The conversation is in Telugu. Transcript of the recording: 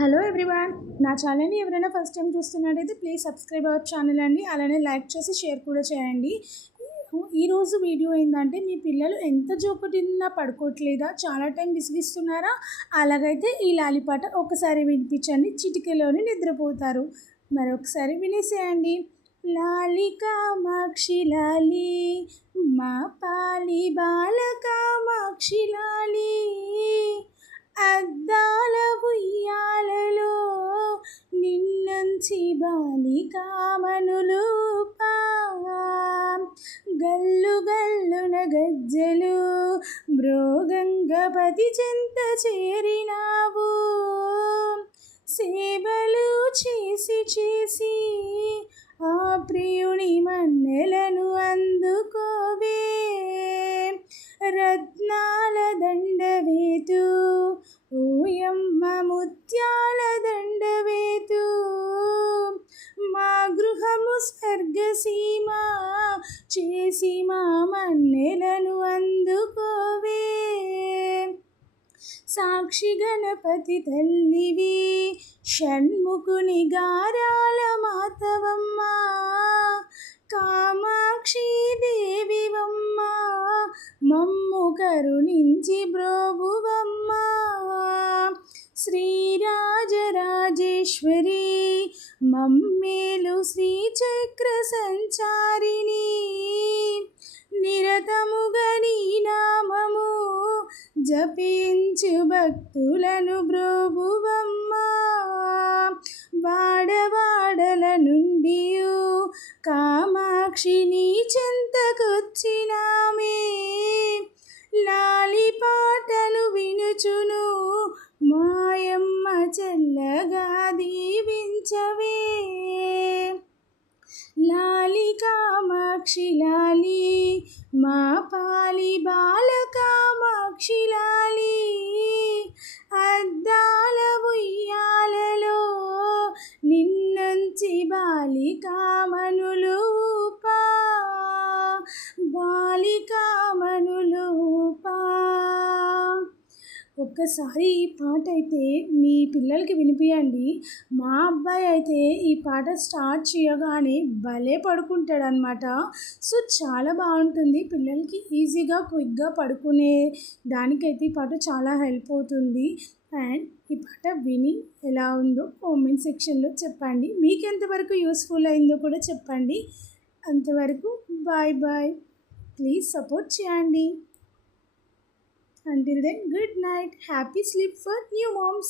హలో ఎవ్రీవన్, నా ఛానల్ని ఎవరైనా ఫస్ట్ టైం చూస్తున్నట్టయితే ప్లీజ్ సబ్స్క్రైబ్ అవర్ ఛానల్ అండి. అలానే లైక్ చేసి షేర్ కూడా చేయండి. ఈరోజు వీడియో ఏంటంటే, మీ పిల్లలు ఎంత జోకుటిన్నా పడుకోవట్లేదా, చాలా టైం విసిగిస్తున్నారా? అలాగైతే ఈ లాలిపాట ఒకసారి వినిపించండి, చిటికెలోనే నిద్రపోతారు. మరొకసారి వినేసేయండి. లాలి కామాక్షి లాలి, మా పాలి బాల కామాక్షి లాలి, అద్దాల ఉయ్యాలలో నిన్నంచి బాలికామనులు గల్లు గల్లున గజ్జలు మృగంగపతి చెంత చేరినావు, సేవలు చేసి చేసి ఆ ప్రియుని మన్నెలను అందుకోవే, రత్నాల దండవేతు ఓయమ్మ ముత్యాల దండవేతు, మా గృహము స్వర్గసీమ చేసి మా మన్నెలను అందుకోవే, సాక్షి గణపతి తల్లివి షణ్ముఖుని గారాల మాతవమ్మ, కామాక్షి దేవివమ్మ మమ్ము కరుణించి బ్రోవువమ్మ, శ్రీరాజరాజేశ్వరి మమ్మేలు శ్రీచక్ర సంచారిణి, నిరతముగా నీ నామము జపించు భక్తులను బ్రోవువమ్మ, వాడవాడల నుండి కామాక్షి నీ చెంతకొచ్చినామే, లాలి పాటలు వినుచును మాయమ్మ చల్లగా దీవించవే, లాలి కామాక్షి లాలి, మా పాలి బాల కామాక్షి లాలి, అద్దాల ఉయ్యాలలో నిన్నంచి బాలికామనులు బాలికామనులు. ఒక్కసారి ఈ పాట అయితే మీ పిల్లలకి వినిపించండి. మా అబ్బాయి అయితే ఈ పాట స్టార్ట్ చేయగానే భలే పడుకుంటాడు అనమాట. సో చాలా బాగుంటుంది, పిల్లలకి ఈజీగా క్విక్గా పడుకునే దానికైతే ఈ పాట చాలా హెల్ప్ అవుతుంది. అండ్ ఈ పాట విని ఎలా ఉందో కామెంట్ సెక్షన్లో చెప్పండి. మీకు ఎంతవరకు యూస్ఫుల్ అయిందో కూడా చెప్పండి. అంతవరకు బాయ్ బాయ్, ప్లీజ్ సపోర్ట్ చేయండి. Until then, good night. Happy sleep for new moms.